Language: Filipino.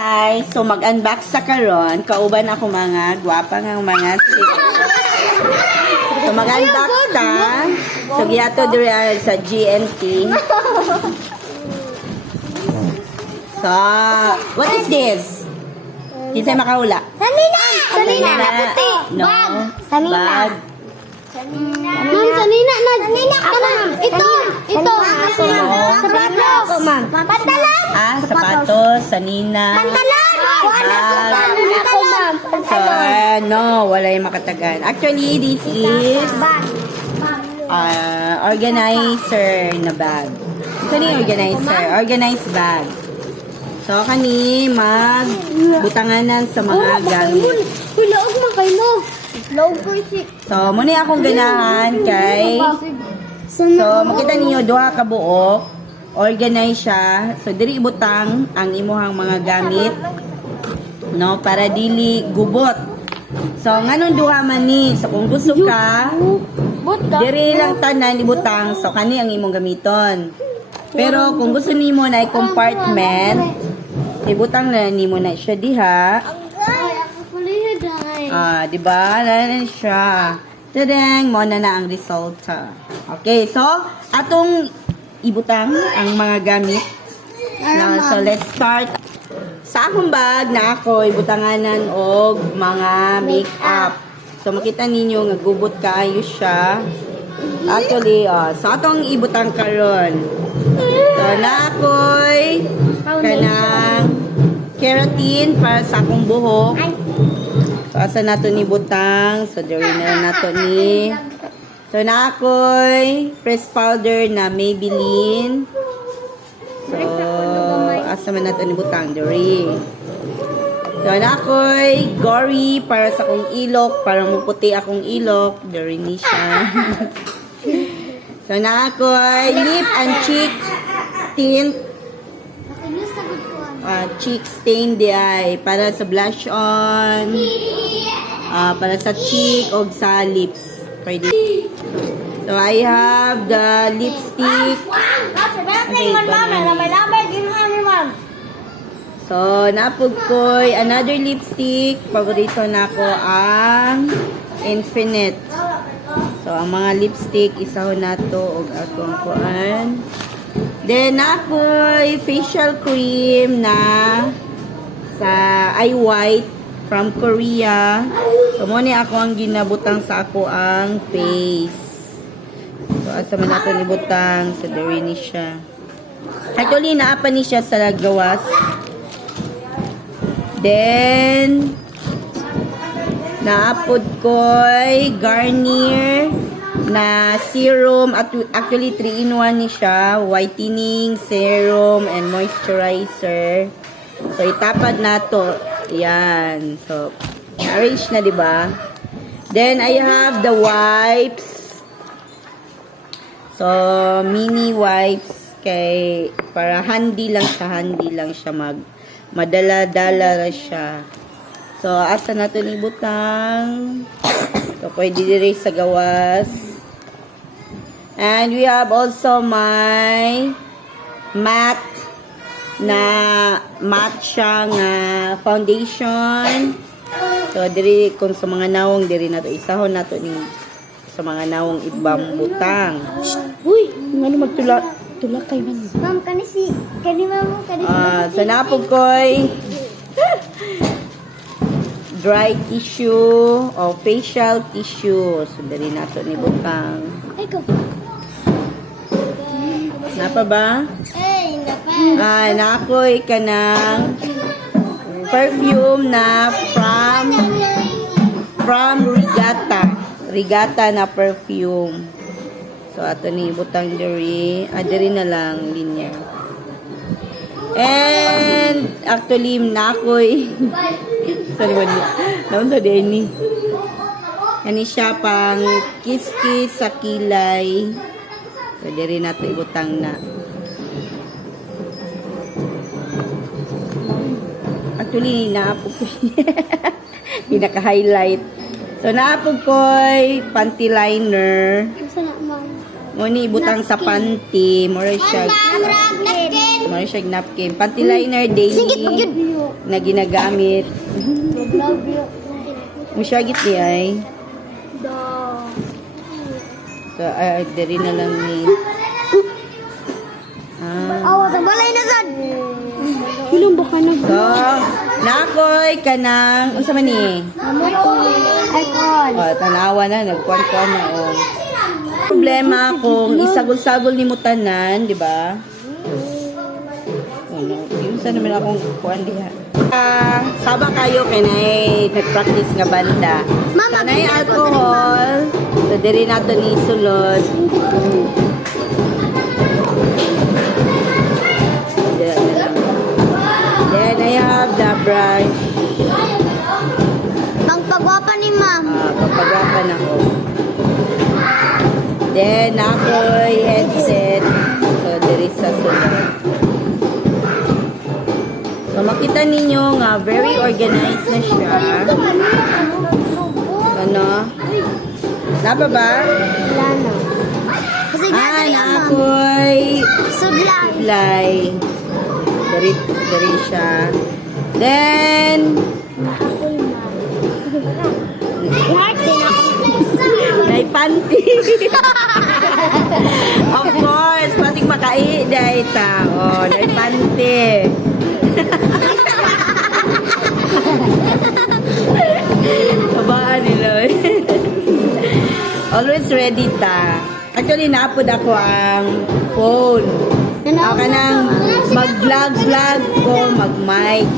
Guys, so mag-unbox sa karon, kauban ako mga gwapa nga mga so mag-unbox ta. So giato diri sa GNT. So, what is this? Kinsay makahula? Sanina! Sanina na puti. No. Bag. Sanina. Bag. Ma'am, sanina na. Sanina ka na. Ito. Sapatos. Pantalon. Sapatos, sanina. Pantalon. So, no, wala yung makatagan. Actually, this is organizer na bag. Ito ni organizer. Organized bag. So, kani magbutanganan sa mga gamit. Laog man kay mo. Laog ko si. So, muna akong ganahan kay... So, makita niyo duha ka buok. Organize siya. So, diri ibutang ang imuhang mga gamit. No, para dili gubot. So, nganong duha man ni. So, kung gusto ka, diri lang tanan ibutang. So, kani ang imong gamiton. Pero, kung gusto nimo na i-compartment, ibutang na nimo na siya diha. Di ba? Nanan siya. Tadang, mo na ang resulta. Okay, so, atong ibutang ang mga gamit. So, let's start. Sa akong bag na ako, ibutanganan og mga makeup. So, makita ninyo, nagubot kayo siya. Actually, so, atong ibutang karon. So, na ako'y kanang keratin para sa akong buhok. So, asa nato ni butang. So, diri na nato ni. So, na ako'y press powder na Maybelline. So, asa man nato ni butang. Diri. So, na ako'y gory para sa akong ilok. Para maputi akong ilok. Diri ni siya. So, na ako'y lip and cheek tint. Cheek stain di ay para sa blush on, para sa cheek o sa lips. Pwede. So, I have the lipstick. So, napog ko'y another lipstick. Paborito na ko ang Infinite. So, ang mga lipstick, isaw na to o atong kuan. Then, ako'y facial cream na sa Eye White from Korea. So, muna ako ang ginabutang sa ako ang face. So, asa man nato nibutang sa diri siya. Actually, naapa ni siya sa gawas. Then, naapod ko'y Garnier na serum. Actually 3-in-1 ni siya, whitening, serum, and moisturizer. So, itapad na to. Yan. So, arrange na, diba? Then, I have the wipes. So, mini wipes. Para handy lang siya. Madala-dala siya. So, asa na to ni butang. So, pwede diri sa gawas. And we have also my matte na matcha nga foundation. So, diri kung sa mga nawong diri na to isahon na to ni sa mga nawong ibang butang. Uy, ano magtula kay man. Ma'am, kani ma'am, So, napog ko'y dry tissue o facial tissue. So, dali na ito ni butang. Ay, go. Napa ba? Ay, napa. Nakoy ka ng perfume na from Regatta. Regatta na perfume. So, ato ni butang diri. Diri na lang linya. And, actually, nakoy. Sorry, naon to din ni. Kani siya pang kiss-kiss sa kilay. So, diri na to ibutang na. Actually, naapog ko. Pinaka-highlight. So, naapog ko'y panty liner. Saan na, ma'am? Muni ibutang sa panty. Mura siya. Ano siya napkin. Panty liner daily na ginagamit. Love you. Musyagit di ay. So, ay, diri na lang ni. Awa, sa balay na sad. Hilong ba ka na? So, nakoy ka ng, unsa man ni? Icon. Tanawa na, nagkuan-kuan na, oh. Problema kung isagol-sagol ni mutanan, di ba? Ano, yung sa naman akong kuan diha. Saba kayo kanay nag-practice nga banda. Mama, Kanay alcohol, so diri nato ni sulod. Then I have the brush. Pagpagwapa ni ma'am. Papagapan ako. Then ako'y headset. So diri sa sulod. So makita ninyo nga very organized na siya. Ano? Napa ba? Wala na. Kasi Na ako'y Sublay. lay. Dari siya. Then, nay panty. Of course, pating makai day ta. Oh, nay panty. Sabaan nila. Always ready ta. Actually, naapod ako ang phone. Ako ka nang mag-vlog ko, mag-mic.